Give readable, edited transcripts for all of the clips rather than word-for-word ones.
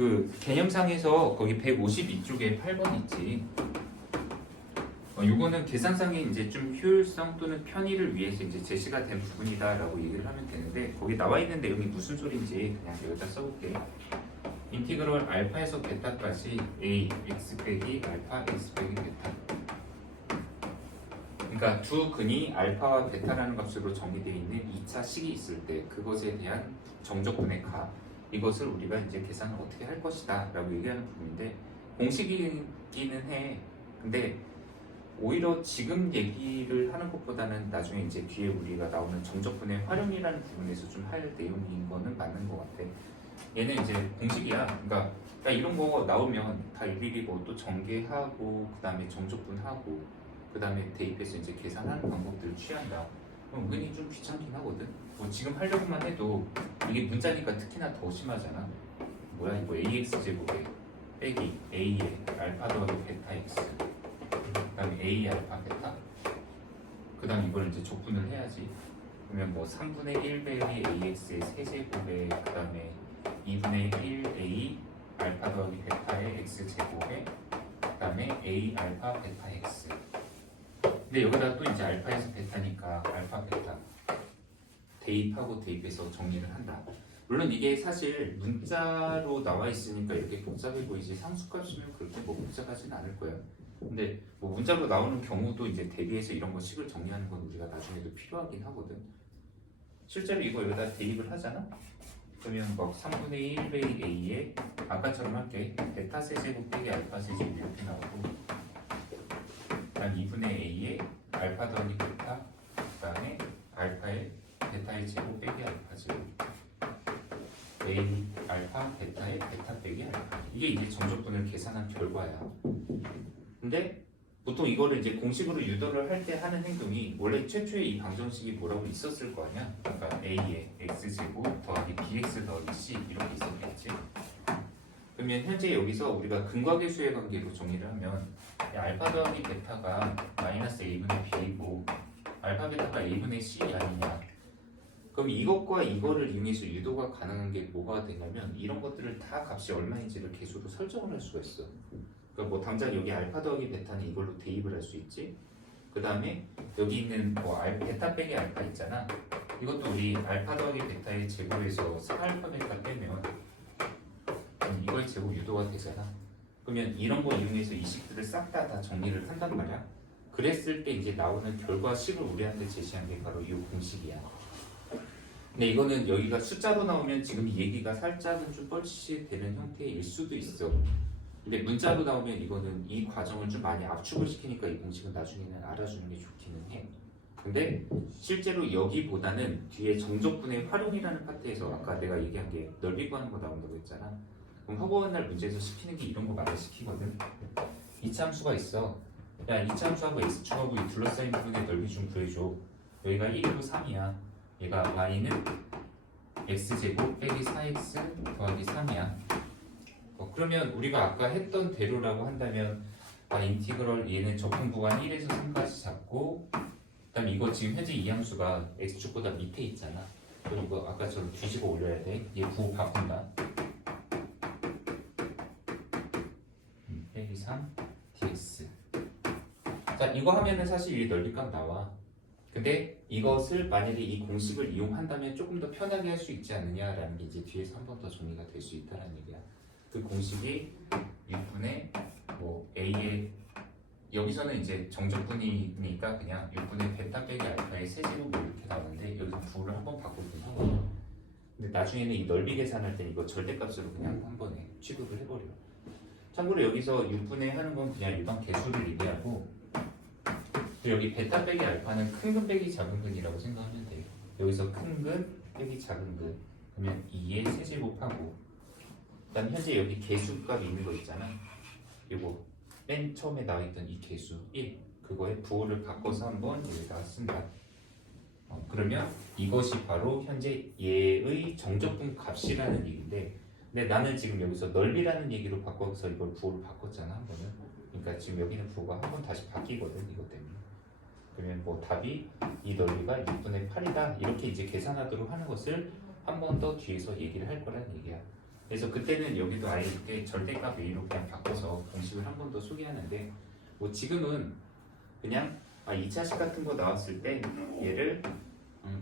그 개념상에서 거기 152쪽에 8번 있지. 요거는 계산상의 이제 좀 효율성 또는 편의를 위해서 이제 제시가 된 부분이다라고 얘기를 하면 되는데 거기 나와 있는 내용이 무슨 소리인지 그냥 여기다 써볼게. 인티그럴 알파에서 베타까지 a x 빼기 알파 x 빼기 베타. 그러니까 두 근이 알파와 베타라는 값으로 정의되어 있는 2차 식이 있을 때 그것에 대한 정적분의 값 이것을 우리가 이제 계산을 어떻게 할 것이다 라고 얘기하는 부분인데 공식이기는 해. 근데 오히려 지금 얘기를 하는 것보다는 나중에 이제 뒤에 우리가 나오는 정적분의 활용이라는 부분에서 좀 할 내용인 거는 맞는 것 같아. 얘는 이제 공식이야. 그러니까 이런 거 나오면 다 일일이 뭐 또 전개하고 그 다음에 정적분하고 그 다음에 대입해서 이제 계산하는 방법들을 취한다. 그럼 은근히 좀 귀찮긴 하거든. 뭐 지금 하려고만 해도 이게 문자니까 특히나 더 심하잖아. 뭐야 이거 ax 제곱에 빼기 a의 알파 더하기 베타 x 그 다음에 a 알파 베타 그 다음 이걸 이제 적분을 해야지. 그러면 뭐 3분의 1배의 ax의 세제곱에 그 다음에 2분의 1a 알파 더하기 베타의 x 제곱에 그 다음에 a 알파 베타 x. 근데 여기다 또 이제 알파에서 베타니까 알파 베타 대입하고 대입해서 정리를 한다. 물론 이게 사실 문자로 나와 있으니까 이렇게 복잡해 보이지 상수값이면 그렇게 뭐 복잡하진 않을 거야. 근데 뭐 문자로 나오는 경우도 이제 대비해서 이런 거 식을 정리하는 건 우리가 나중에도 필요하긴 하거든. 실제로 이거 여기다 대입을 하잖아? 그러면 막 3분의 1배의 a에 아까처럼 할게. 베타 세제곱 빼기 알파 세제곱 이렇게 나오고 난 2분의 a에 알파 더하기 베타 그 다음에 알파의 베타의 제곱 빼기 알파 제곱 a 알파 베타의 베타 빼기 알파 이게 이제 정적분을 계산한 결과야. 근데 보통 이거를 이제 공식으로 유도를 할 때 하는 행동이 원래 최초에 이 방정식이 뭐라고 있었을 거 아니야? 그러니까 a의 x제곱 더하기 bx 더하기 c 이렇게 있었겠지. 그러면 현재 여기서 우리가 근과계수의 관계로 정리를 하면 알파 더하기 베타가 마이너스 a분의 b이고 알파 베타가 a분의 c 아니냐. 그럼 이것과 이거를 이용해서 유도가 가능한 게 뭐가 되냐면 이런 것들을 다 값이 얼마인지를 계수로 설정을 할 수가 있어. 그러니까 뭐 당장 여기 알파 더하기 베타는 이걸로 대입을 할 수 있지. 그 다음에 여기 있는 뭐 베타 빼기 알파 있잖아. 이것도 우리 알파 더하기 베타의 제곱에서 4알파 베타 빼면 이거의 제곱 유도가 되잖아. 그러면 이런 거 이용해서 이 식들을 싹 다 정리를 한단 말이야. 그랬을 때 이제 나오는 결과식을 우리한테 제시한 게 바로 이 공식이야. 근데 이거는 여기가 숫자로 나오면 지금 이 얘기가 살짝은 좀 뻘짓이 되는 형태일 수도 있어. 근데 문자로 나오면 이거는 이 과정을 좀 많이 압축을 시키니까 이 공식은 나중에는 알아주는 게 좋기는 해. 근데 실제로 여기보다는 뒤에 정적분의 활용이라는 파트에서 아까 내가 얘기한 게 넓이 구하는 거 나온다고 했잖아. 그럼 허구한 날 문제에서 시키는 게 이런 거 많이 시키거든. 이차함수가 있어. 야 이차함수하고 x축하고 이 둘러싸인 부분의 넓이 좀 구해줘. 여기가 1이고 3이야. 얘가 y는 x제곱 빼기 4x 더하기 3이야. 그러면 우리가 아까 했던 대로라고 한다면 인티그럴 얘는 적분 구간 1에서 3까지 잡고 그다음 이거 지금 현재 이 함수가 x축보다 밑에 있잖아. 그럼 이거 아까처럼 뒤집어 올려야 돼. 얘 부호 바꾼다. 빼기 3 dx. 자 이거 하면은 사실 이 넓이값 나와. 근데 이것을 만약에 이 공식을 이용한다면 조금 더 편하게 할 수 있지 않느냐라는 게 이제 뒤에서 한 번 더 정리가 될 수 있다는 얘기야. 그 공식이 6분의 뭐 a의 여기서는 이제 정적분이니까 그냥 6분의 베타 빼기 알파의 세제곱 이렇게 나오는데 여기서 부호를 한번 바꾸긴 하거든. 근데 나중에는 이 넓이 계산할 때 이거 절대값으로 그냥 한 번에 취급을 해버려. 참고로 여기서 6분의 하는 건 그냥 일반 개수를 얘기하고 여기 베타 빼기 알파는 큰 근 빼기 작은 근이라고 생각하면 돼. 여기서 큰 근 빼기 작은 근 그러면 2의 세제곱하고 그다음 현재 여기 개수값 있는 거 있잖아. 이거 맨 처음에 나와있던 이 개수 1 그거에 부호를 바꿔서 한번 여기다가 쓴다. 그러면 이것이 바로 현재 얘의 정적분 값이라는 얘기인데 근데 나는 지금 여기서 넓이라는 얘기로 바꿔서 이걸 부호를 바꿨잖아 한 번은. 그러니까 지금 여기는 부호가 한 번 다시 바뀌거든 이것 때문에. 그러면 뭐 답이 이 넓이가 6분의 8이다 이렇게 이제 계산하도록 하는 것을 한 번 더 뒤에서 얘기를 할 거라는 얘기야. 그래서 그때는 여기도 아예 이렇게 절대값 A로 그냥 바꿔서 공식을 한 번 더 소개하는데 뭐 지금은 그냥 2차식 같은 거 나왔을 때 얘를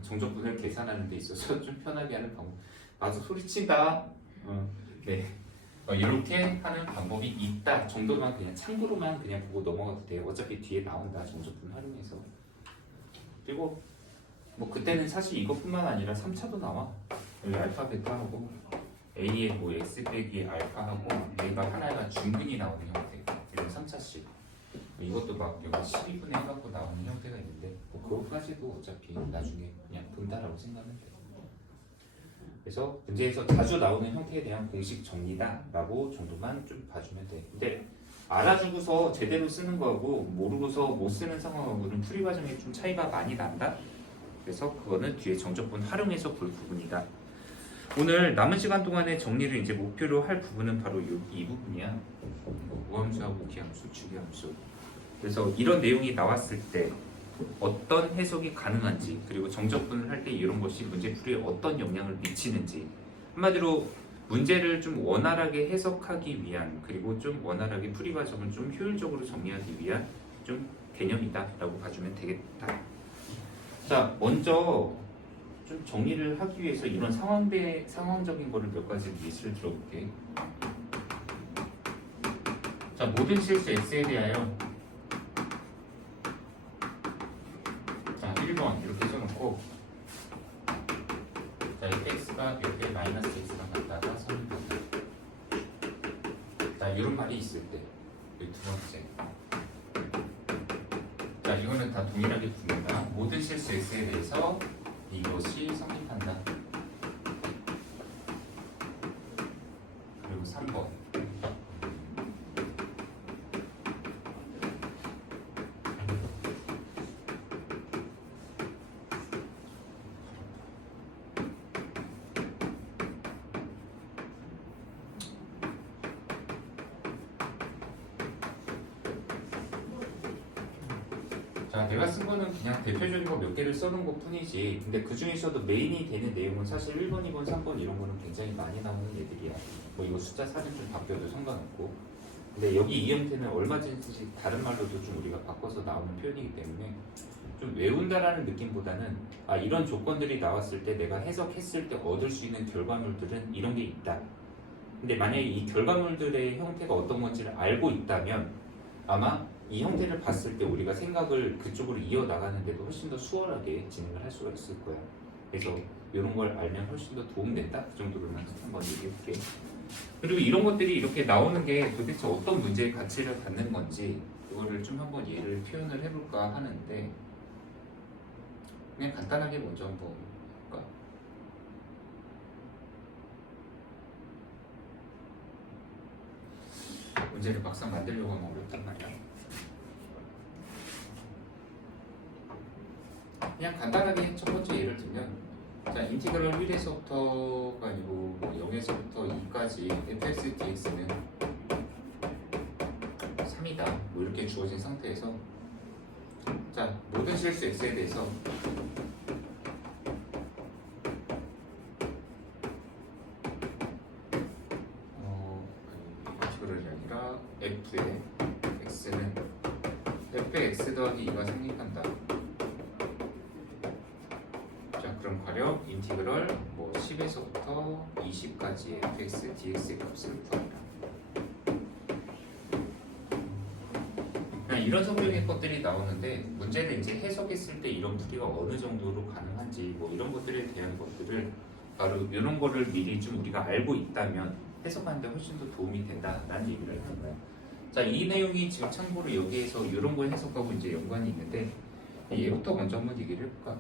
정적분을 계산하는 데 있어서 좀 편하게 하는 방법. 아주 소리친다. 네. 이렇게 하는 방법이 있다 정도만 그냥 참고로만 그냥 보고 넘어가도 돼요. 어차피 뒤에 나온다 정적분 활용해서. 그리고 뭐 그때는 사실 이것뿐만 아니라 3차도 나와. 여기 알파 베타하고 A의 뭐 x 빼기 알파하고 얘가 하나가 중근이 나오는 형태. 이런 3차식. 이것도 막 여기 12분의 해갖고 나오는 형태가 있는데 뭐 그것까지도 어차피 나중에 그냥 본다라고 생각하면 돼요. 그래서 문제에서 자주 나오는 형태에 대한 공식 정리다라고 정도만 좀 봐주면 돼. 근데 알아주고서 제대로 쓰는 거하고 모르고서 못 쓰는 상황하고는 풀이 과정에 좀 차이가 많이 난다. 그래서 그거는 뒤에 정적분 활용해서 볼 부분이다. 오늘 남은 시간 동안에 정리를 이제 목표로 할 부분은 바로 이 부분이야. 우함수하고 기함수, 주기함수. 그래서 이런 내용이 나왔을 때 어떤 해석이 가능한지, 그리고 정적분을 할 때 이런 것이 문제풀이에 어떤 영향을 미치는지, 한마디로 문제를 좀 원활하게 해석하기 위한, 그리고 좀 원활하게 풀이 과정을 좀 효율적으로 정리하기 위한 좀 개념이다라고 봐주면 되겠다. 자, 먼저 좀 정리를 하기 위해서 이런 상황적인 거를 몇 가지 예시를 들어볼게. 자, 모든 실수 x에 대하여 1번 이렇게 써놓고, 자, x가 옆에 마이너스 x랑 같다가 선입니다. 자, 이런 말이 있을 때, 두 번째. 자, 이거는 다 동일하게 봅니다. 모든 실수 x에 대해서 이것이 성립한다. 그리고 3번. 자, 내가 쓴 거는 그냥 대표적인 거 몇 개를 써놓은 것 뿐이지. 근데 그 중에서도 메인이 되는 내용은 사실 1번, 2번, 3번 이런 거는 굉장히 많이 나오는 애들이야. 뭐 이거 숫자 사진 좀 바뀌어도 상관없고. 근데 여기 이 형태는 얼마든지 다른 말로도 좀 우리가 바꿔서 나오는 표현이기 때문에 좀 외운다라는 느낌보다는 이런 조건들이 나왔을 때 내가 해석했을 때 얻을 수 있는 결과물들은 이런 게 있다. 근데 만약에 이 결과물들의 형태가 어떤 건지를 알고 있다면 아마 이 형태를 봤을 때 우리가 생각을 그쪽으로 이어나가는데도 훨씬 더 수월하게 진행을 할 수가 있을 거야. 그래서 이런 걸 알면 훨씬 더 도움된다? 그 정도로만 한번 얘기해볼게. 그리고 이런 것들이 이렇게 나오는 게 도대체 어떤 문제의 가치를 갖는 건지 이거를 좀 한번 예를 표현을 해볼까 하는데, 그냥 간단하게 먼저 한번 볼까? 문제를 막상 만들려고 하면 어렵단 말이야. 그냥 간단하게 첫 번째 예를 들면, 자, 인티그럴 1에서부터가 아니고 0에서부터 2까지 fx dx는 3이다. 뭐 이렇게 주어진 상태에서, 자, 모든 실수 x에 대해서 인티그럴이 아니라 f의 x는 f의 x 더하기 2가 성립한다. 그럼 가령 인티그럴 뭐 10에서부터 20까지의 fx, dx의 값을 구합니다. 그냥 이런 성격의 것들이 나오는데, 문제는 이제 해석했을 때 이런 풀이가 어느 정도로 가능한지 뭐 이런 것들에 대한 것들을 바로 이런 거를 미리 좀 우리가 알고 있다면 해석하는데 훨씬 더 도움이 된다라는 얘기를 하는 거예요. 자, 이 내용이 지금 참고로 여기에서 이런 걸 해석하고 이제 연관이 있는데, 얘부터 먼저 한번 얘기를 해볼까?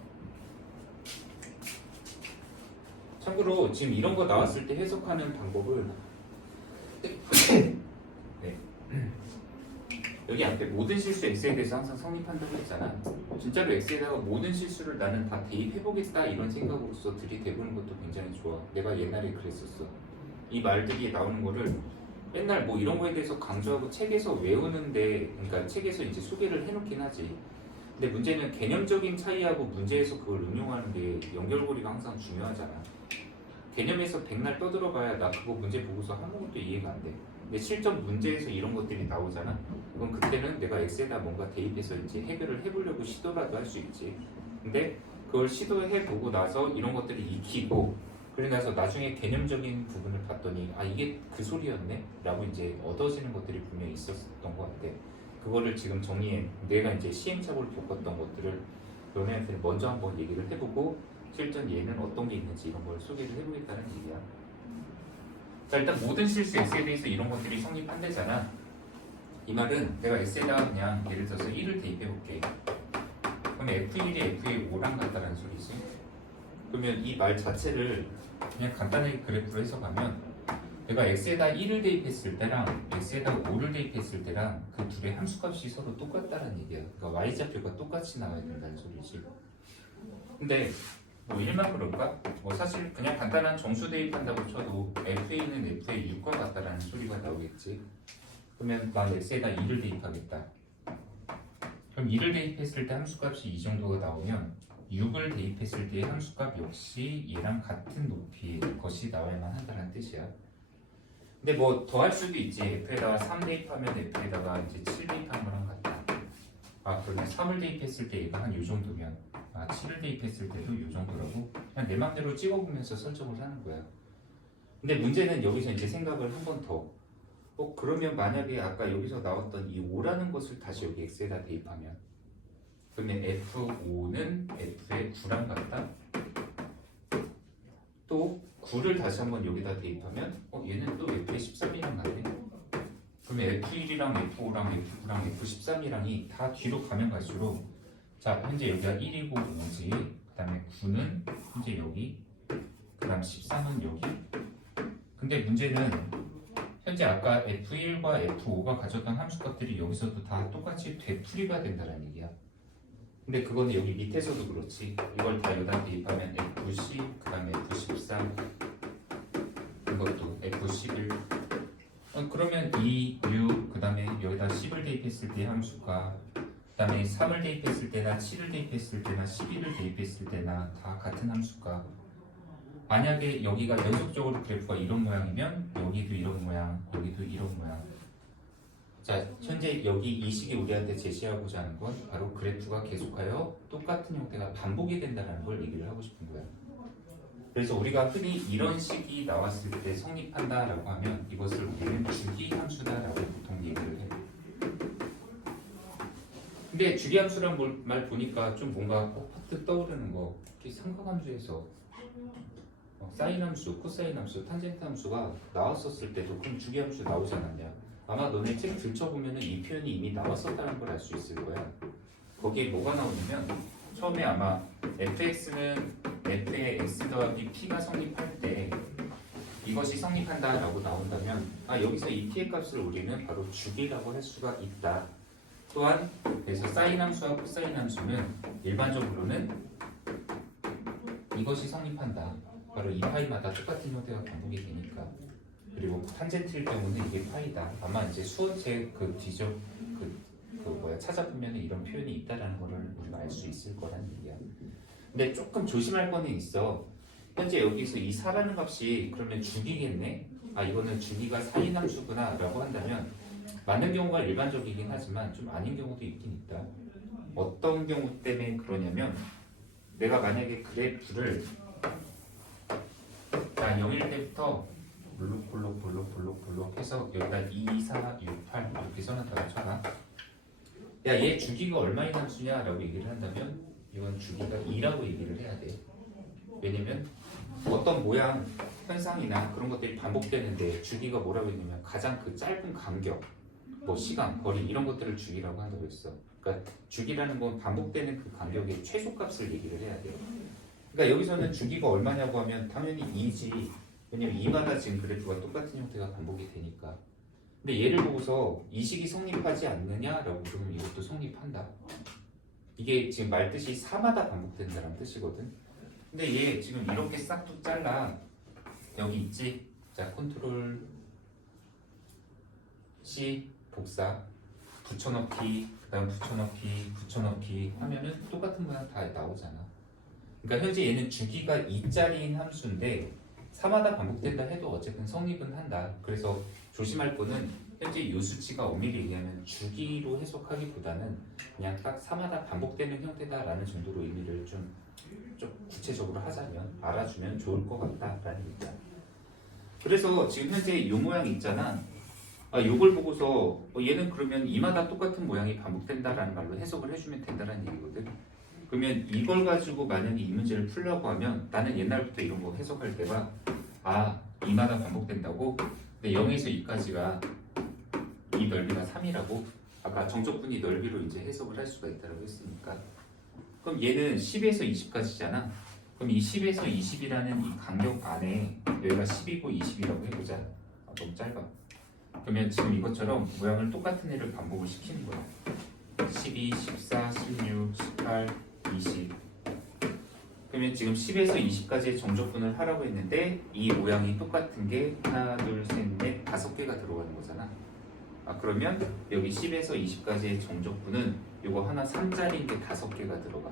참고로 지금 이런 거 나왔을 때 해석하는 방법을 네. 여기 앞에 모든 실수 x에 대해서 항상 성립한다고 했잖아. 진짜로 x에다가 모든 실수를 나는 다 대입해보겠다 이런 생각으로서 들이대보는 것도 굉장히 좋아. 내가 옛날에 그랬었어. 이 말들이 나오는 거를 맨날 뭐 이런 거에 대해서 강조하고 책에서 외우는데, 그러니까 책에서 이제 소개를 해놓긴 하지. 근데 문제는 개념적인 차이하고 문제에서 그걸 응용하는 게 연결고리가 항상 중요하잖아. 개념에서 백날 떠들어봐야 나 그거 문제 보고서 아무것도 이해가 안 돼. 근데 실전 문제에서 이런 것들이 나오잖아. 그럼 그때는 내가 엑셀에다 뭔가 대입해서 이제 해결을 해보려고 시도라도 할 수 있지. 근데 그걸 시도해보고 나서 이런 것들이 익히고 그러고 나서 나중에 개념적인 부분을 봤더니 아 이게 그 소리였네? 라고 이제 얻어지는 것들이 분명히 있었던 것 같아. 그거를 지금 정리해 내가 이제 시행착오를 겪었던 것들을 너네한테 먼저 한번 얘기를 해보고 실전 얘는 어떤 게 있는지 이런 걸 소개를 해보겠다는 얘기야. 자 일단 모든 실수 X에 대해서 이런 것들이 성립한대잖아. 이 말은 내가 X에다가 그냥 예를 들어서 1을 대입해볼게. 그럼 F1이 F5랑 같다는 소리지. 그러면 이 말 자체를 그냥 간단하게 그래프로 해석하면 내가 X에다 1을 대입했을 때랑 X에다 5를 대입했을 때랑 그 둘의 함수값이 서로 똑같다는 얘기야. 그러니까 Y좌표가 똑같이 나와야 된다는 소리지. 근데 뭐 1만 그럴까? 뭐 사실 그냥 간단한 정수 대입한다고 쳐도 FA는 F의 6과 같다라는 소리가 나오겠지. 그러면 나 X에다 2를 대입하겠다. 그럼 2를 대입했을 때 함수값이 이 정도가 나오면 6을 대입했을 때의 함수값 역시 얘랑 같은 높이의 것이 나와야만 한다는 뜻이야. 근데 뭐 더 할 수도 있지. F에다가 3 대입하면 F에다가 이제 7 대입하는 거랑 같다. 아 그러면 3을 대입했을 때 얘가 한 요 정도면 7을 대입했을 때도 요 정도라고 그냥 내 맘대로 찍어보면서 설정을 하는 거야. 근데 문제는 여기서 이제 생각을 한 번 더. 그러면 만약에 아까 여기서 나왔던 이 5라는 것을 다시 여기 X에다 대입하면 그러면 F5는 F의 9랑 같다? 또 9를 다시 한번 여기다 대입하면 얘는 또 F의 13이랑 같네. 그러면 F1이랑 F5랑 F9랑 F13이랑이 다 뒤로 가면 갈수록 자 현재 여기가 1이고 5지 그 다음에 9는 현재 여기 그 다음 13은 여기. 근데 문제는 현재 아까 F1과 F5가 가졌던 함수값들이 여기서도 다 똑같이 되풀이가 된다는 얘기야. 근데 그거는 여기 밑에서도 그렇지. 이걸 다 여기다 대입하면 F10, 그 다음에 F13 이것도 F11 그러면 2, 6, 그 다음에 여기다 10을 대입했을 때 함수가 그 다음에 3을 대입했을 때나 7을 대입했을 때나 11을 대입했을 때나 다 같은 함수가 만약에 여기가 연속적으로 그래프가 이런 모양이면 여기도 이런 모양, 여기도 이런 모양. 자, 현재 여기 이 식이 우리한테 제시하고자 하는 건 바로 그래프가 계속하여 똑같은 형태가 반복이 된다는 걸 얘기를 하고 싶은 거야. 그래서 우리가 흔히 이런 식이 나왔을 때 성립한다라고 하면 이것을 우리는 주기함수다라고 보통 얘기를 해. 근데 주기함수란 말 보니까 좀 뭔가 퍼뜩 떠오르는 거 특히 삼각함수에서 사인 함수, 코사인 함수, 탄젠트 함수가 나왔었을 때도 그럼 주기함수 나오지 않았냐? 아마 너네 책 들춰보면 이 표현이 이미 나왔었다는 걸 알 수 있을 거야. 거기에 뭐가 나오냐면 처음에 아마 fx는 f의 x 더하기 p가 성립할 때 이것이 성립한다라고 나온다면 여기서 이 p의 값을 우리는 바로 주기라고 할 수가 있다. 또한 그래서 사인 함수와 코사인 함수는 일반적으로는 이것이 성립한다. 바로 이 파이마다 똑같은 형태가 반복이 되니까. 그리고 탄젠트일 경우는 이게 파이다. 아마 이제 수원책 그 뒤져 찾아보면 이런 표현이 있다라는 거를 우리가 알 수 있을 거라는 얘기야. 근데 조금 조심할 거는 있어. 현재 여기서 이 4라는 값이 그러면 주기겠네? 이거는 주기가 사인 함수구나 라고 한다면 맞는 경우가 일반적이긴 하지만 좀 아닌 경우도 있긴 있다. 어떤 경우 때문에 그러냐면 내가 만약에 그래프를 0일 때부터 볼록 해서 여기다 2, 4, 6, 8 이렇게 써놨다고 쳐라. 얘 주기가 얼마의 함수냐 라고 얘기를 한다면 이건 주기가 2라고 얘기를 해야 돼. 왜냐면 어떤 모양, 현상이나 그런 것들이 반복되는데 주기가 뭐라고 했냐면 가장 그 짧은 간격, 뭐 시간, 거리 이런 것들을 주기라고 한다고 했어. 그러니까 주기라는 건 반복되는 그 간격의 최소값을 얘기를 해야 돼요. 그러니까 여기서는 주기가 얼마냐고 하면 당연히 2지. 왜냐면 2마다 지금 그래프가 똑같은 형태가 반복이 되니까. 근데 얘를 보고서 이 식이 성립하지 않느냐라고 그러면 이것도 성립한다. 이게 지금 말 뜻이 4마다 반복된다는 뜻이거든. 근데 얘 지금 이렇게 싹둑 잘라. 여기 있지? 자, 컨트롤 C 복사 붙여넣기 그 다음 붙여넣기 하면은 똑같은 모양 다 나오잖아. 그러니까 현재 얘는 주기가 2짜리인 함수인데 3마다 반복된다 해도 어쨌든 성립은 한다. 그래서 조심할 거는 현재 이 수치가 엄밀히 얘기하면 주기로 해석하기보다는 그냥 딱 3마다 반복되는 형태다라는 정도로 의미를 좀 구체적으로 하자면 알아주면 좋을 것 같다라는 얘기야. 그래서 지금 현재 이 모양 있잖아. 요걸 보고서 얘는 그러면 이마다 똑같은 모양이 반복된다라는 말로 해석을 해주면 된다는 얘기거든. 그러면 이걸 가지고 만약에 이 문제를 풀려고 하면 나는 옛날부터 이런 거 해석할 때가 이마다 반복된다고? 근데 0에서 2까지가 이 넓이가 3이라고? 아까 정적분이 넓이로 이제 해석을 할 수가 있다고 했으니까 그럼 얘는 10에서 20까지잖아. 그럼 이 10에서 20이라는 이 간격 안에 여기가 10이고 20이라고 해보자. 너무 짧아. 그러면 지금 이것처럼 모양을 똑같은 애를 반복을 시키는 거야. 12, 14, 16, 18, 20. 그러면 지금 10에서 20까지의 정적분을 하라고 했는데 이 모양이 똑같은 게 하나, 둘, 셋, 넷, 5개가 들어가는 거잖아. 그러면 여기 10에서 20까지의 정적분은 요거 하나 3짜리인 게 5개가 들어가.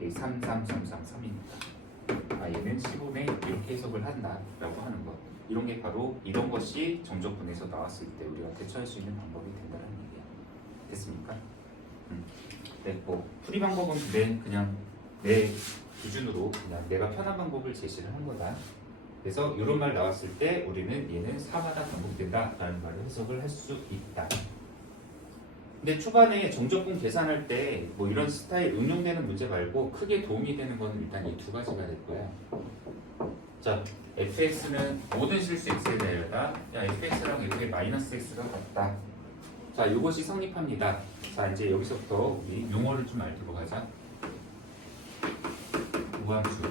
여기 3, 3, 3, 3, 3이니까. 얘는 15네 이렇게 해석을 한다라고 하는 거. 이런 게 바로 이런 것이 정적분에서 나왔을 때 우리가 대처할 수 있는 방법이 된다는 얘기야. 됐습니까? 네, 풀이 방법은 그냥 내 기준으로 그냥 내가 편한 방법을 제시를 한 거다. 그래서 이런 말 나왔을 때 우리는 얘는 4마다 반복된다 라는 말을 해석을 할 수 있다. 근데 초반에 정적분 계산할 때 이런 스타일 응용되는 문제 말고 크게 도움이 되는 거는 일단 이 두 가지가 될 거야. 자, fx는 모든 실수 x에 대하여다. fx랑 f의 마이너스 x가 같다. 자, 이것이 성립합니다. 자, 이제 여기서부터 우리 용어를 좀 알도록 하자. 무함수,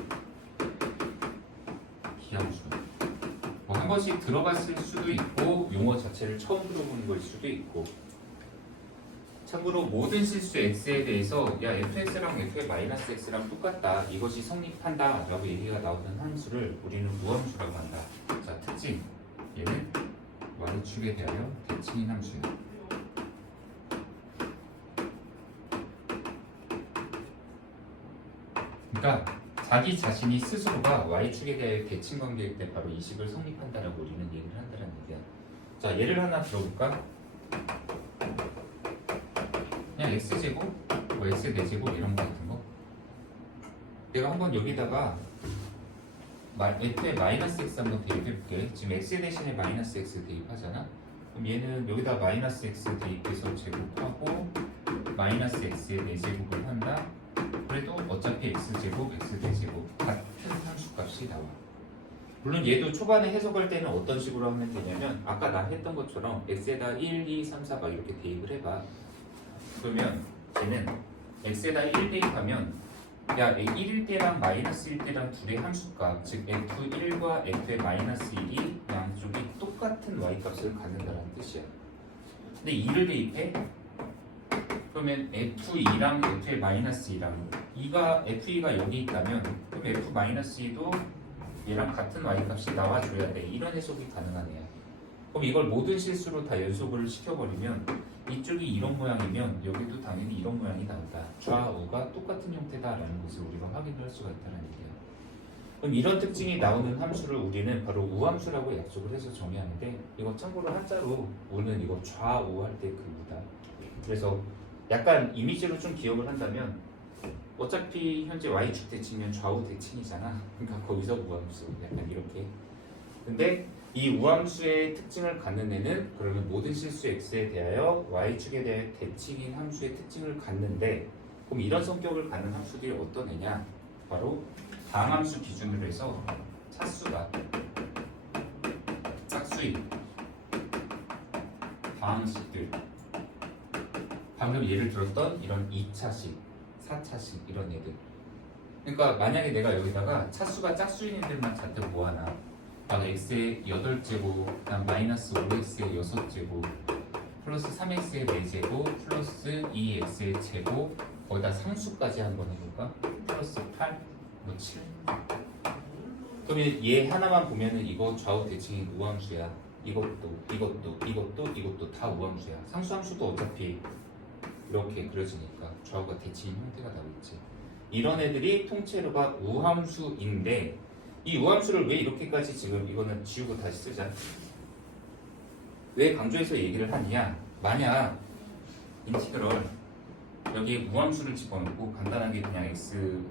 기함수. 한 번씩 들어봤을 수도 있고 용어 자체를 처음 들어보는 걸 수도 있고. 참고로 모든 실수 x에 대해서 fx랑 f의 마이너스 x랑 똑같다. 이것이 성립한다 라고 얘기가 나오는 함수를 우리는 무함수라고 한다. 자, 특징. 얘는 y축에 대하여 대칭인 함수야. 그러니까 자기 자신이 스스로가 y축에 대하여 대칭 관계일 때 바로 이 식을 성립한다라고 우리는 얘기를 한다는 얘기야. 자, 예를 하나 들어볼까? 그냥 x제곱, x4제곱 이런 거 같은 거. 내가 한번 여기다가 f의 마이너스 x 한번 대입해볼게. 지금 x 대신에 마이너스 x 대입하잖아. 그럼 얘는 여기다 마이너스 x 대입해서 제곱하고 마이너스 x의 4제곱을 한다. 그래도 어차피 x제곱, x4제곱 같은 함수값이 나와. 물론 얘도 초반에 해석할 때는 어떤 식으로 하면 되냐면 아까 나 했던 것처럼 x에다 1, 2, 3, 4 막 이렇게 대입을 해봐. 그러면 얘는 x에다 1 대입하면 1일 때랑 마이너스 1 때랑 둘의 함수값 즉 f1과 f의 마이너스 1이 양쪽이 똑같은 y값을 갖는다는 뜻이야. 근데 2를 대입해? 그러면 f2랑 f의 마이너스 2랑 f2가 여기 있다면 그럼 f-2도 얘랑 같은 y값이 나와줘야 돼. 이런 해석이 가능한 애야. 그럼 이걸 모든 실수로 다 연속을 시켜버리면 이쪽이 이런 모양이면 여기도 당연히 이런 모양이 나온다. 좌우가 똑같은 형태다라는 것을 우리가 확인을 할 수가 있다는 얘기야. 그럼 이런 특징이 나오는 함수를 우리는 바로 우함수라고 약속을 해서 정의하는데 이거 참고로 한자로 우는 이거 좌우 할 때 그 우다. 그래서 약간 이미지로 좀 기억을 한다면 어차피 현재 y축 대칭이면 좌우 대칭이잖아. 그러니까 거기서 우함수 약간 이렇게. 근데 이 우함수의 특징을 갖는 애는 그러면 모든 실수 x에 대하여 y축에 대해 대칭인 함수의 특징을 갖는데 그럼 이런 성격을 갖는 함수들이 어떤 애냐? 바로 다항함수 기준으로 해서 차수다. 짝수인 다항식들. 방금 예를 들었던 이런 2차식, 4차식 이런 애들. 그러니까 만약에 내가 여기다가 차수가 짝수인 애들만 잔뜩 모아놔. x의 8제곱, 마이너스 5x의 6제곱, 플러스 3x의 4제곱, 플러스 2x의 제곱, 거기다 상수까지 한번 해볼까? 플러스 8, 7. 그러면 얘 하나만 보면은 이거 좌우 대칭이 우함수야. 이것도 다 우함수야. 상수함수도 어차피 이렇게 그려지니까 좌우가 대칭인 형태가 나오겠지. 이런 애들이 통째로가 우함수인데 이 우함수를 왜 이렇게까지 지금 이거는 지우고 다시 쓰자. 왜 강조해서 얘기를 하느냐? 만약 인티그럴 여기에 우함수를 집어넣고 간단하게 그냥 x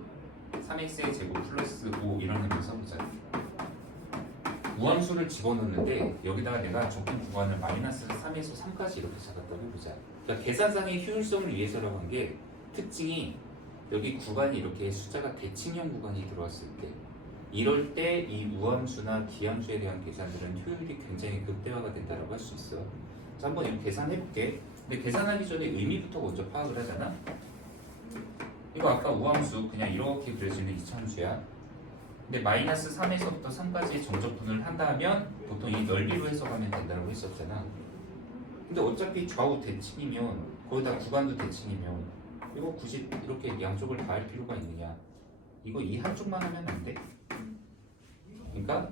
3x의 제곱 플러스 5 이런 식으로 써보자. 우함수를 집어넣는데 여기다가 내가 적분 구간을 마이너스 3에서 3까지 이렇게 잡았다고 해보자. 그러니까 계산상의 효율성을 위해서라고 한 게 특징이 여기 구간이 이렇게 숫자가 대칭형 구간이 들어왔을 때 이럴 때 이 우함수나 기함수에 대한 계산들은 효율이 굉장히 극대화가 된다고 할 수 있어. 자, 한번 이거 계산해볼게. 근데 계산하기 전에 의미부터 먼저 파악을 하잖아. 이거 아까 우함수 그냥 이렇게 그려지는 이차함수야. 근데 마이너스 3에서부터 3까지 정적분을 한다면 보통 이 넓이로 해석하면 된다고 했었잖아. 근데 어차피 좌우 대칭이면 거기다 구간도 대칭이면 이거 굳이 이렇게 양쪽을 다 할 필요가 있느냐. 이거 이 한쪽만 하면 안 돼. 그러니까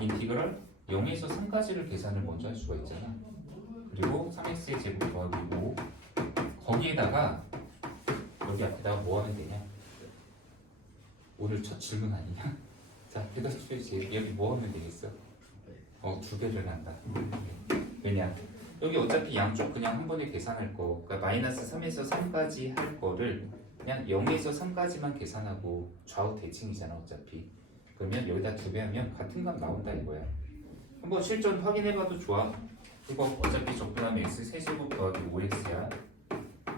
인티그럴 0에서 3까지를 계산을 먼저 할 수가 있잖아. 그리고 3x의 제곱 더하기 5 거기에다가 여기 앞에다가 뭐 하면 되냐. 오늘 첫 질문 아니냐? 자, 대답해주지. 여기 뭐 하면 되겠어? 두 배를 한다. 왜냐? 여기 어차피 양쪽 그냥 한 번에 계산할 거. 그러니까 마이너스 3에서 3까지 할 거를 그냥 0에서 3까지만 계산하고 좌우 대칭이잖아 어차피. 그러면 여기다 두 배 하면 같은 값 나온다 이거야. 한번 실전 확인해봐도 좋아. 이거 어차피 적분하면 x 세제곱 더하기 5x야.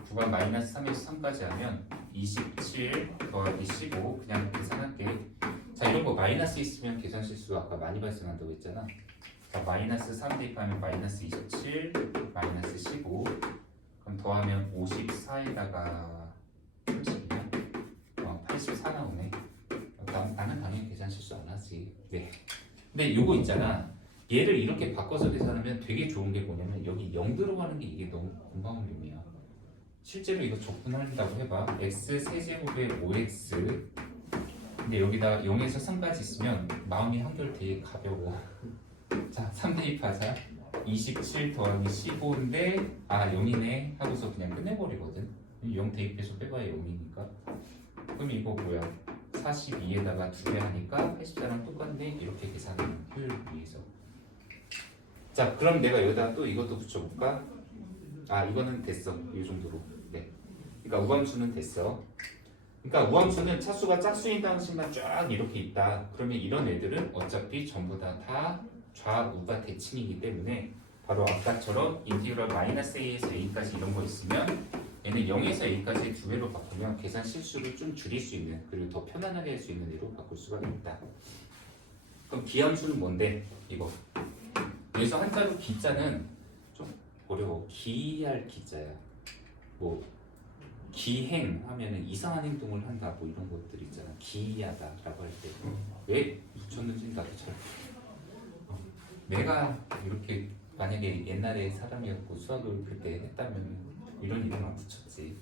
구간 마이너스 3에서 3까지 하면 27 더하기 15 그냥 계산할게. 자, 이런 거 마이너스 있으면 계산 실수가 아까 많이 발생한다고 했잖아. 자, 마이너스 3 대입하면 마이너스 27 마이너스 15 그럼 더하면 54에다가 30이면 84 나오네. 나는 당연히 계산 실수 안 하지. 네. 근데 요거 있잖아. 얘를 이렇게 바꿔서 계산하면 되게 좋은 게 뭐냐면 여기 0 들어가는 게 이게 너무 공방한 놈이야. 실제로 이거 적분한다고 해봐. x 세제곱에 5x 근데 여기다 0에서 3까지 있으면 마음이 한결 되게 가벼워. 자, 3 대입하자. 27 더하기 15인데 0이네 하고서 그냥 끝내버리거든. 0 대입해서 빼봐야 0이니까. 그럼 이거 뭐야? 42에다가 2배 하니까 84랑 똑같네. 이렇게 계산하는 효율을 위해서. 자, 그럼 내가 여기다 또 이것도 붙여볼까? 이거는 됐어. 이 정도로. 네. 그러니까 우함수는 됐어. 그러니까 우함수는 차수가 짝수인 당식만 쫙 이렇게 있다. 그러면 이런 애들은 어차피 전부 다 좌우가 대칭이기 때문에 바로 아까처럼 인티그럴 마이너스 a에서 a까지 이런 거 있으면 얘는 0에서 a까지 두 배로 바꾸면 계산 실수를 좀 줄일 수 있는 그리고 더 편안하게 할 수 있는 애로 바꿀 수가 있다. 그럼 기함수는 뭔데? 이거. 여기서 한자로 기자는 좀 어려워. 기할 기자야. 뭐 기행 하면은 이상한 행동을 한다 뭐 이런 것들 있잖아. 기이하다라고 할 때 왜 붙였는지 나도 잘 내가 이렇게 만약에 옛날에 사람이었고 수학을 그때 했다면 이런 이름 안 붙였지.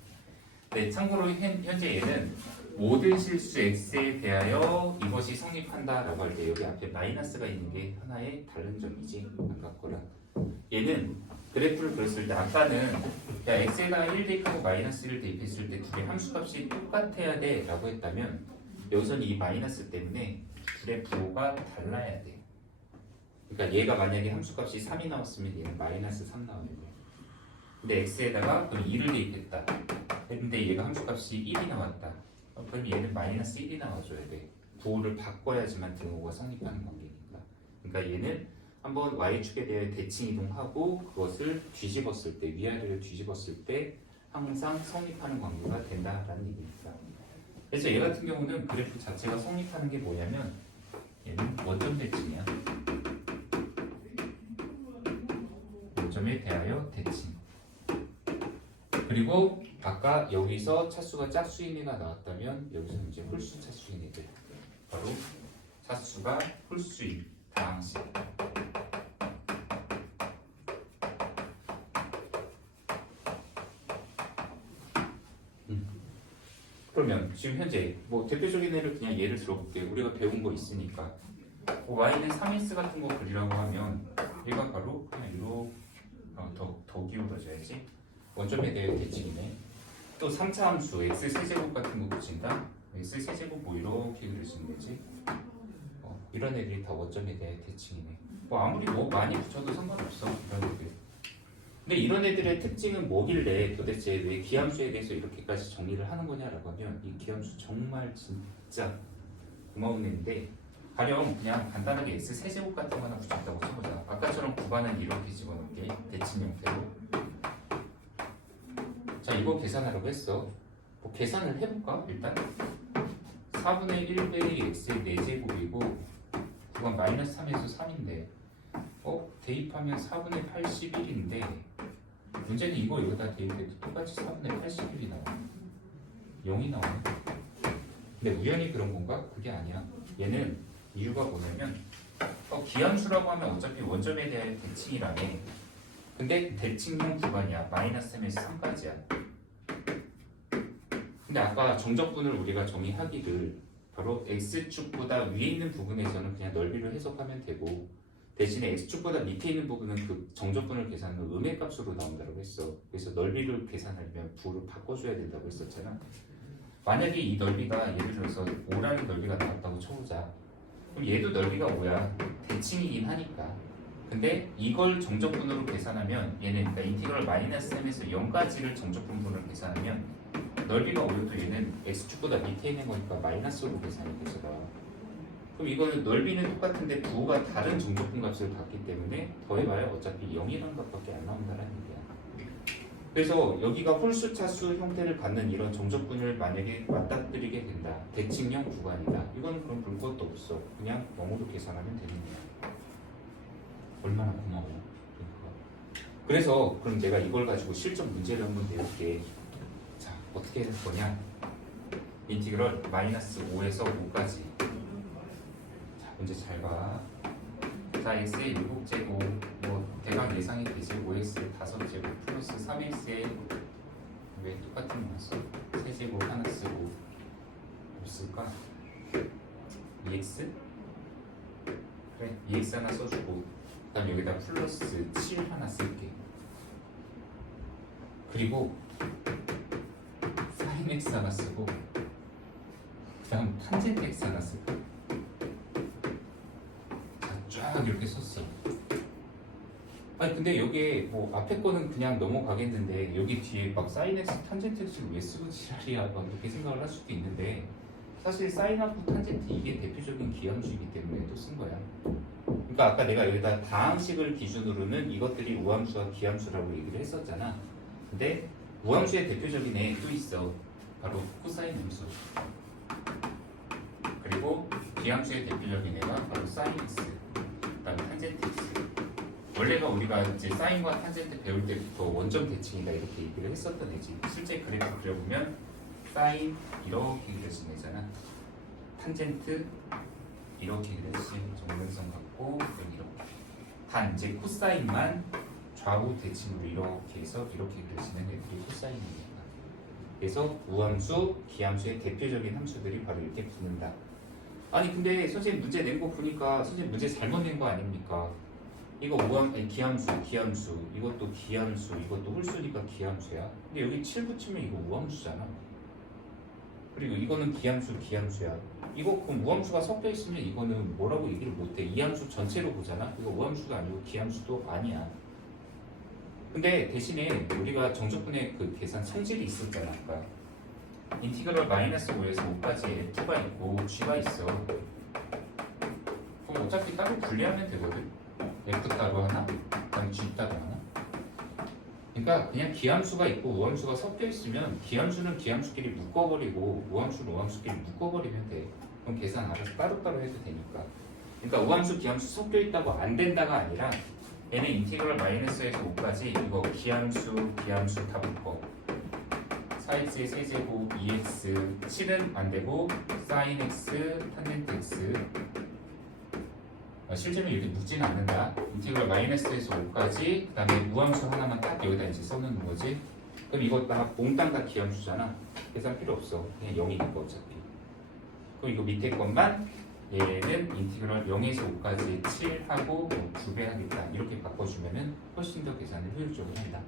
네, 참고로 현재 얘는 모든 실수 x에 대하여 이것이 성립한다라고 할 때 여기 앞에 마이너스가 있는 게 하나의 다른 점이지. 아까 거랑 얘는 그래프를 그렸을 때 아까는 x에다가 1 대입하고 마이너스 1 대입했을 때 둘의 함수값이 똑같아야 돼 라고 했다면 여기서는 이 마이너스 때문에 둘의 부호가 달라야 돼. 그러니까 얘가 만약에 함수값이 3이 나왔으면 얘는 마이너스 3 나와야 돼. 근데 x에다가 그럼 2를 대입했다 했는데 얘가 함수값이 1이 나왔다. 그럼 얘는 마이너스 1이 나와줘야 돼. 부호를 바꿔야지만 등호가 성립하는 관계니까. 그러니까 얘는 한번 y축에 대해 대칭 이동하고 그것을 뒤집었을 때 위아래를 뒤집었을 때 항상 성립하는 관계가 된다라는 얘기입니다. 그래서 얘 같은 경우는 그래프 자체가 성립하는 게 뭐냐면 얘는 원점 대칭이야. 원점에 대하여 대칭. 그리고 아까 여기서 차수가 짝수인 애가 나왔다면 여기서 이제 홀수 차수인 애들 바로 차수가 홀수인 다항식. 그러면 지금 현재 뭐 대표적인 애를 그냥 예를 들어볼게. 우리가 배운 거 있으니까 y는 3x 같은 거 그리라고 하면 얘가 바로 그냥 이렇게 더 기울어져야지. 원점에 대해 대칭이네. 또 3차 함수 x 세제곱 같은 거 붙인다. x 세제곱 뭐 이렇게 그릴 수 있는 거지. 이런 애들이 다 원점에 대해 대칭이네. 뭐 아무리 뭐 많이 붙여도 상관없어 이런 애들. 근데 이런 애들의 특징은 뭐길래 도대체 왜 기함수에 대해서 이렇게까지 정리를 하는 거냐라고 하면 이 기함수 정말 진짜 고마운 애인데 가령 그냥 간단하게 x 세제곱 같은 거 하나 붙였다고 쳐보자. 아까처럼 구간은 이렇게 집어넣게 대칭 형태로. 자 이거 계산하라고 했어. 뭐 계산을 해볼까 일단? 4분의 1배의 x의 4제곱이고 구간 마이너스 3에서 3인데 대입하면 4분의 81인데 문제는 이거 여기다 대입해도 똑같이 4분의 81이 나와. 0이 나오네. 근데 우연히 그런 건가? 그게 아니야. 얘는 이유가 뭐냐면 기함수라고 하면 어차피 원점에 대한 대칭이라며. 근데 대칭용 구간이야. 마이너스 3에서 3까지야. 근데 아까 정적분을 우리가 정의하기를 바로 x축보다 위에 있는 부분에서는 그냥 넓이를 해석하면 되고 대신에 x축보다 밑에 있는 부분은 그 정적분을 계산하면 음의 값으로 나온다고 했어. 그래서 넓이를 계산하려면 부를 바꿔줘야 된다고 했었잖아. 만약에 이 넓이가 예를 들어서 5라는 넓이가 나왔다고 쳐보자. 그럼 얘도 넓이가 5야. 대칭이긴 하니까. 근데 이걸 정적분으로 계산하면 얘는 그러니까 인티그럴 마이너스 3에서 0까지를 정적분분으로 계산하면 넓이가 5여도 얘는 x축보다 밑에 있는 거니까 마이너스로 계산이 되잖아. 그럼 이거는 넓이는 똑같은데 부호가 다른 정적분 값을 갖기 때문에 더해봐야 어차피 0이라는 값밖에 안 나온다는 얘기야. 그래서 여기가 홀수 차수 형태를 갖는 이런 정적분을 만약에 맞닥뜨리게 된다. 대칭형 구간이다. 이건 그럼 볼 것도 없어. 그냥 0으로 계산하면 되는 거야. 얼마나 고마워. 그러니까. 그래서 그럼 내가 이걸 가지고 실전 문제를 한번 내볼게. 자, 어떻게 할 거냐? 인티그럴 마이너스 5에서 5까지. 자, 문제 잘 봐. 자, x의 7제곱, 뭐 대강 예상이 되지. 5x의 5제곱 플러스 3x의 왜 똑같은 거 써? 3제곱 하나 쓰고 뭐 쓸까? 2x? 그래, 2x 하나 써주고 그 다음 여기다 플러스 7 하나 쓸게. 그리고 sin x 하나 쓰고 그 다음 탄젠트 x 하나 쓸게. 쫙 이렇게 썼어. 아니 근데 여기에 뭐 앞에 거는 그냥 넘어가겠는데 여기 뒤에 막 sin x 탄젠트 x를 왜 쓰고 지랄이야 막 이렇게 생각을 할 수도 있는데 사실 사인하고 탄젠트 이게 대표적인 기함수이기 때문에 또 쓴 거야. 그러니까 아까 내가 여기다 다항식을 기준으로는 이것들이 우함수와 기함수라고 얘기를 했었잖아. 근데 우함수의 대표적인 애 또 있어. 바로 코사인 함수. 그리고 기함수의 대표적인 애가 바로 사인 x. 그다음에 탄젠트 x. 원래가 우리가 이제 사인과 탄젠트 배울 때부터 원점 대칭이다 이렇게 얘기를 했었던 애지. 실제 그래프 그려보면 사인 이렇게 그려진 애잖아. 탄젠트 이렇게 그려진 정근선 같고 이렇게. 단 이제 코사인만 좌우 대칭으로 이렇게 해서 이렇게 그려지는 애들이 코사인입니다. 그래서 우함수, 기함수의 대표적인 함수들이 바로 이렇게 붙는다. 아니 근데 선생님 문제 낸 거 보니까 선생님 문제 잘못 낸 거 아닙니까? 이거 아니, 기함수, 이것도 기함수, 이것도 홀수니까 기함수야. 근데 여기 7 붙이면 이거 우함수잖아. 그리고 이거는 기함수야. 이거 그럼 우함수가 섞여 있으면 이거는 뭐라고 얘기를 못해. 이 함수 전체로 보잖아. 이거 우함수도 아니고 기함수도 아니야. 근데 대신에 우리가 정적분의 그 계산 성질이 있었잖아. 아까 인티그럴 마이너스 5에서 5까지 F가 있고 G가 있어. 그럼 어차피 따로 분리하면 되거든. F 따로 하나, 그다음 G 따로 하나. 그러니까 그냥 기함수가 있고 우함수가 섞여 있으면 기함수는 기함수끼리 묶어버리고 우함수는 우함수끼리 묶어버리면 돼. 그럼 계산 알아서 따로따로 해도 되니까. 그러니까 우함수, 기함수 섞여 있다고 안 된다가 아니라 얘는 인티그럴 마이너스에서 5까지 이거 기함수 다 묶어. 4x의 세제곱 2x 7은 안 되고 sin x 탄젠트 x. 실제로 이렇게 묻지는 않는다. 인티그럴 마이너스에서 5까지 그 다음에 우함수 하나만 딱 여기다 이제 써놓는 거지. 그럼 이거 다 몽땅 다 기함수잖아. 계산 필요 없어. 그냥 0이니까 어차피. 그럼 이거 밑에 것만 얘는 인티그럴 0에서 5까지 7하고 2배 하겠다. 이렇게 바꿔주면은 훨씬 더 계산을 효율적으로 한다.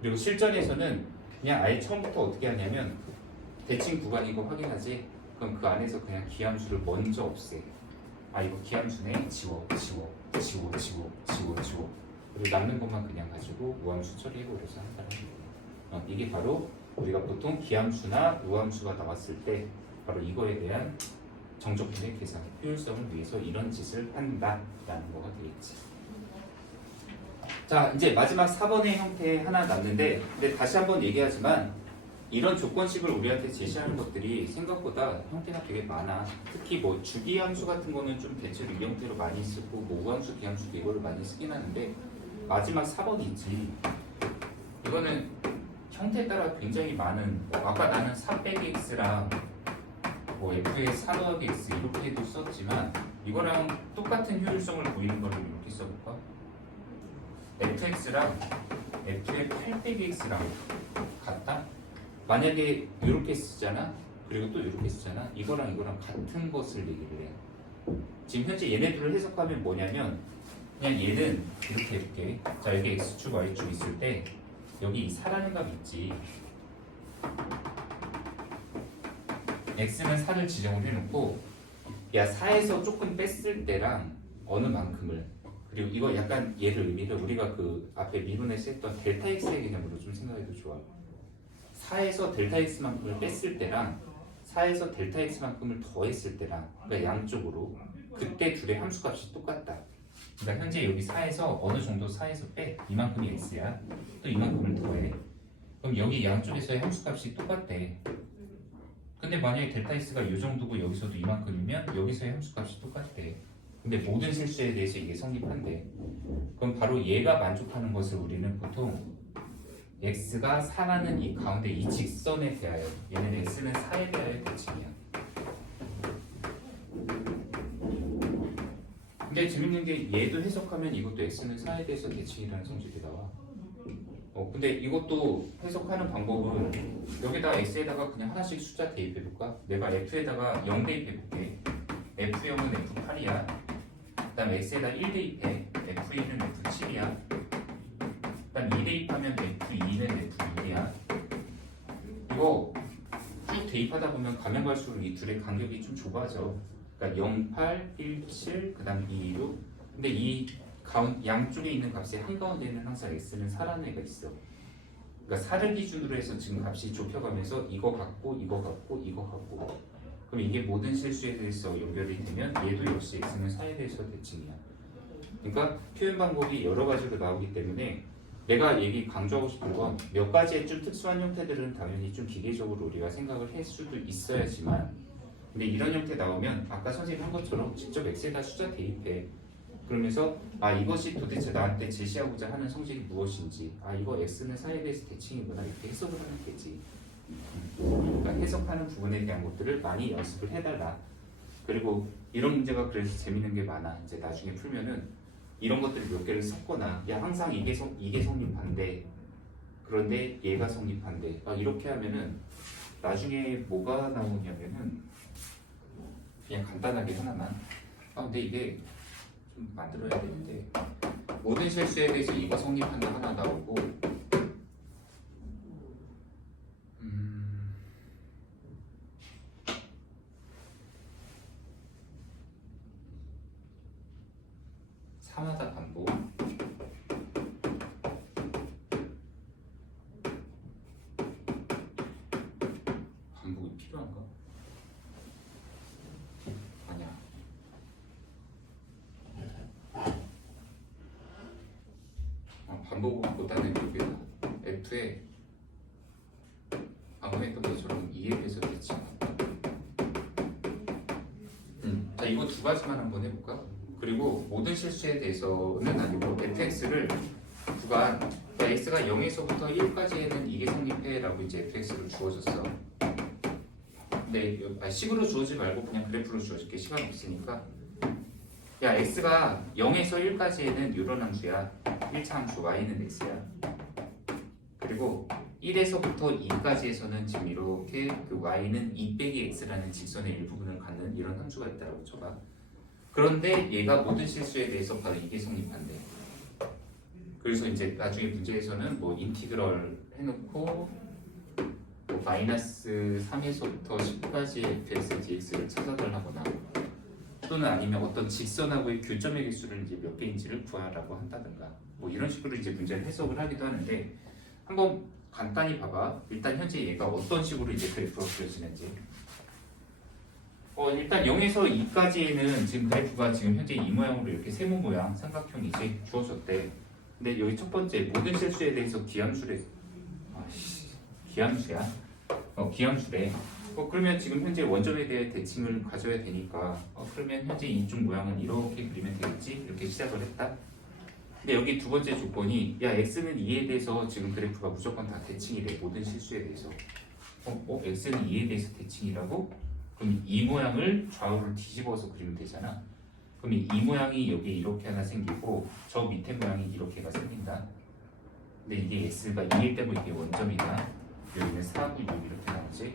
그리고 실전에서는 그냥 아예 처음부터 어떻게 하냐면 대칭 구간이고 확인하지. 그럼 그 안에서 그냥 기함수를 먼저 없애. 아 이거 기함수네. 지워. 그리고 남는 것만 그냥 가지고 우함수 처리해버려서 한다는 거예요. 이게 바로 우리가 보통 기함수나 우함수가 나왔을 때 바로 이거에 대한 정적분의 계산, 효율성을 위해서 이런 짓을 한다라는 거가 되겠지. 자, 이제 마지막 4번의 형태 하나 남는데, 근데 다시 한번 얘기하지만 이런 조건식을 우리한테 제시하는 것들이 생각보다 형태가 되게 많아. 특히 뭐 주기함수 같은 거는 좀 대체로 이 형태로 많이 쓰고 뭐 우함수, 기함수도 이거를 많이 쓰긴 하는데 마지막 4번이 있지. 이거는 형태에 따라 굉장히 많은 아까 나는 4 빼기 x랑 뭐 f의 4 더하기 x 이렇게도 썼지만 이거랑 똑같은 효율성을 보이는 거를 이렇게 써볼까? fx랑 f의 8 빼기 x랑 같다? 만약에 이렇게 쓰잖아? 그리고 또 이렇게 쓰잖아? 이거랑 같은 것을 얘기를 해. 지금 현재 얘네들을 해석하면 뭐냐면 그냥 얘는 이렇게 해볼게. 자, 여기 x축, y축 있을 때 여기 4라는 값 있지. x는 4를 지정을 해놓고 야 4에서 조금 뺐을 때랑 어느 만큼을 그리고 이거 약간 얘를 의미를 우리가 그 앞에 미분에서 했던 델타 x의 개념으로 좀 생각해도 좋아. 4에서 델타 x만큼을 뺐을 때랑 4에서 델타 x만큼을 더했을 때랑 그러니까 양쪽으로 그때 둘의 함수값이 똑같다. 그러니까 현재 여기 4에서 어느 정도 4에서 빼 이만큼이 x야. 또 이만큼을 더해. 그럼 여기 양쪽에서의 함수값이 똑같대. 근데 만약에 델타 x가 이 정도고 여기서도 이만큼이면 여기서의 함수값이 똑같대. 근데 모든 실수에 대해서 이게 성립한대. 그럼 바로 얘가 만족하는 것을 우리는 보통 x가 4라는 이 가운데 이 직선에 대하여 얘는 x는 4에 대하여 대칭이야. 근데 재밌는 게 얘도 해석하면 이것도 x는 4에 대해서 대칭이라는 성질이 나와. 근데 이것도 해석하는 방법은 여기다 x에다가 그냥 하나씩 숫자 대입해볼까? 내가 f에다가 0 대입해볼게. f0은 f8이야. 그 다음 x에다 1 대입해. f1은 f7이야. 그 다음 2 대입하면 f2는 f6이야. 이거 쭉 대입하다 보면 가면 갈수록 이 둘의 간격이 좀 좁아져. 그러니까 0, 8, 1, 7, 그 다음 2, 6. 근데 이 양쪽에 있는 값의 한가운데에는 항상 x는 4라는 애가 있어. 그러니까 4를 기준으로 해서 지금 값이 좁혀가면서 이거 같고 이거 같고 이거 같고 그럼 이게 모든 실수에 대해서 연결이 되면 얘도 역시 x는 4에 대해서 대칭이야. 그러니까 표현 방법이 여러 가지로 나오기 때문에 내가 얘기 강조하고 싶은 건 몇 가지의 좀 특수한 형태들은 당연히 좀 기계적으로 우리가 생각을 할 수도 있어야지만 근데 이런 형태 나오면 아까 선생님 한 것처럼 직접 x에다 숫자 대입해. 그러면서 이것이 도대체 나한테 제시하고자 하는 성질이 무엇인지 이거 x는 4에 대해서 대칭이구나 이렇게 해석을 하면 되지. 그러니까 해석하는 부분에 대한 것들을 많이 연습을 해달라. 그리고 이런 문제가 그래서 재밌는 게 많아. 이제 나중에 풀면은 이런 것들을 몇 개를 섞거나 야 항상 이게 성립한대. 그런데 얘가 성립한대. 이렇게 하면은 나중에 뭐가 나오냐면은 그냥 간단하게 하나만. 근데 이게 좀 만들어야 되는데 모든 실수에 대해서 이거 성립한다 하나 나오고 사마다 반복 반복이 필요한가? 아니야. 반복보다는 여기다 F에 방금 했던 것처럼 2에 대해서 대칭. 자 이거 두 가지만 한번 해볼까? 그리고 모든 실수에 대해서는 아니고 fx를 구간 그러니까 x가 0에서부터 1까지에는 이게 성립해 라고 이제 fx를 주어졌어. 근데 식으로 주어지 말고 그냥 그래프로 주어질게. 시간 없으니까. 야 x가 0에서 1까지에는 이런 함수야. 1차 함수 y는 x야. 그리고 1에서부터 2까지에서는 지금 이렇게 그 y는 2 빼기 x라는 직선의 일부분을 갖는 이런 함수가 있다고 쳐봐. 그런데 얘가 모든 실수에 대해서 바로 이게 성립한대. 그래서 이제 나중에 문제에서는 뭐 인티그럴 해놓고 뭐 마이너스 3에서부터 10까지 fx, dx를 찾아달라거나 또는 아니면 어떤 직선하고의 교점의 개수를 이제 몇 개인지를 구하라고 한다든가 뭐 이런 식으로 이제 문제를 해석을 하기도 하는데 한번 간단히 봐봐. 일단 현재 얘가 어떤 식으로 이제 그래프가 그려지는지. 일단 0에서 2까지는 지금 그래프가 지금 현재 이 모양으로 이렇게 세모 모양 삼각형이 이제 주어졌대. 근데 여기 첫 번째 모든 실수에 대해서 기함수래. 기함수야. 기함수래. 그러면 지금 현재 원점에 대해 대칭을 가져야 되니까 그러면 현재 이쪽 모양은 이렇게 그리면 되겠지? 이렇게 시작을 했다. 근데 여기 두 번째 조건이 야 x는 2에 대해서 지금 그래프가 무조건 다 대칭이래. 모든 실수에 대해서. x는 2에 대해서 대칭이라고? 그럼 이 모양을 좌우를 뒤집어서 그리면 되잖아. 그럼 이 모양이 여기 이렇게 하나 생기고 저 밑에 모양이 이렇게가 생긴다. 근데 이게 x가 2일 때고 이게 원점이다. 여기는 4, 9, 6 이렇게 나오지.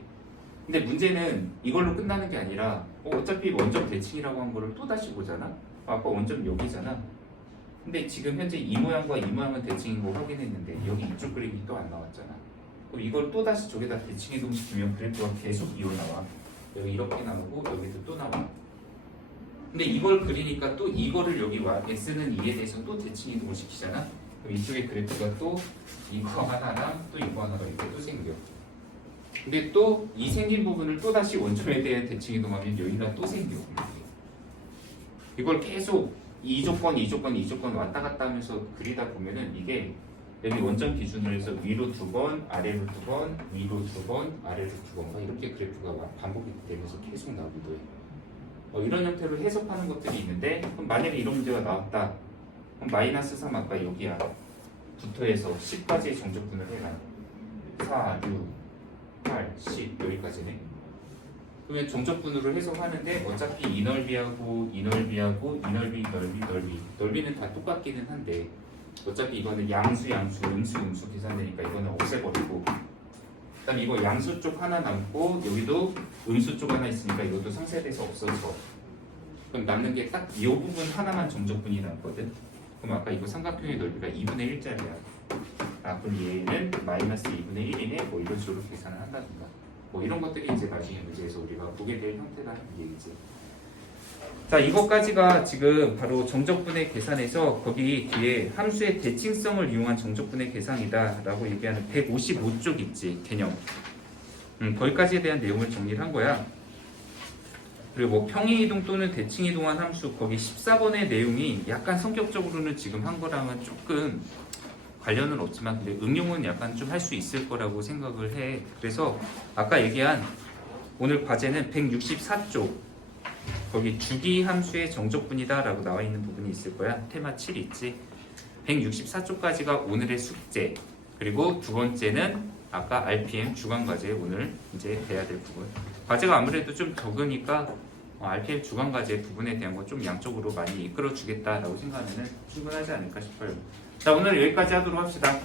근데 문제는 이걸로 끝나는 게 아니라 어차피 원점 대칭이라고 한 거를 또 다시 보잖아. 아까 원점 여기잖아. 근데 지금 현재 이 모양과 이 모양은 대칭인 거 확인했는데 여기 이쪽 그림이 또 안 나왔잖아. 그럼 이걸 또 다시 저기다 대칭 이동시키면 그래프가 계속 이어나와. 여기 이렇게 나오고 여기도 또 나와. 근데 이걸 그리니까 또 이거를 여기 와 x는 2에 대해서 또 대칭 이동을 시키잖아. 그럼 이쪽에 그래프가 또 이거 하나랑 또 이거 하나가 이렇게 또 생겨. 근데 또 이 생긴 부분을 또 다시 원점에 대한 대칭 이동하면 여기가 또 생겨. 이걸 계속 이 조건, 이 조건, 이 조건 왔다 갔다 하면서 그리다 보면은 이게 여기 원점 기준으로 해서 위로 두 번, 아래로 두 번, 위로 두 번, 아래로 두 번 이렇게 그래프가 반복이 되면서 계속 나오기도 해. 이런 형태로 해석하는 것들이 있는데 그럼 만약에 이런 문제가 나왔다. 그럼 마이너스 3 아까 여기야. 부터 해서 10까지의 정적분을 해라. 4, 6, 8, 10 여기까지네. 그러면 정적분으로 해석하는데 어차피 이 넓이하고 이 넓이하고 이 넓이, 넓이는 다 똑같기는 한데 어차피 이거는 양수, 음수 계산되니까 이거는 없애버리고 그다음 이거 양수 쪽 하나 남고 여기도 음수 쪽 하나 있으니까 이것도 상쇄돼서 없어져. 그럼 남는 게 딱 이 부분 하나만 정적분이 남거든. 그럼 아까 이거 삼각형의 넓이가 2분의 1짜리야. 그럼 얘는 마이너스 2분의 1이네. 뭐 이런 식으로 계산을 한다든가. 뭐 이런 것들이 이제 나중에 문제에서 우리가 보게 될 형태라는 얘기지. 자, 이것까지가 지금 바로 정적분의 계산에서 거기 뒤에 함수의 대칭성을 이용한 정적분의 계산이다라고 얘기하는 155쪽 있지, 개념. 거기까지에 대한 내용을 정리를 한 거야. 그리고 뭐 평행이동 또는 대칭이동한 함수 거기 14번의 내용이 약간 성격적으로는 지금 한 거랑은 조금 관련은 없지만 근데 응용은 약간 좀 할 수 있을 거라고 생각을 해. 그래서 아까 얘기한 오늘 과제는 164쪽 거기 주기 함수의 정적분이다 라고 나와 있는 부분이 있을 거야. 테마 7 있지. 164쪽까지가 오늘의 숙제. 그리고 두 번째는 아까 RPM 주간과제 오늘 이제 돼야 될 부분. 과제가 아무래도 좀 적으니까 RPM 주간과제 부분에 대한 거 좀 양쪽으로 많이 이끌어 주겠다라고 생각하면 충분하지 않을까 싶어요. 자, 오늘 여기까지 하도록 합시다.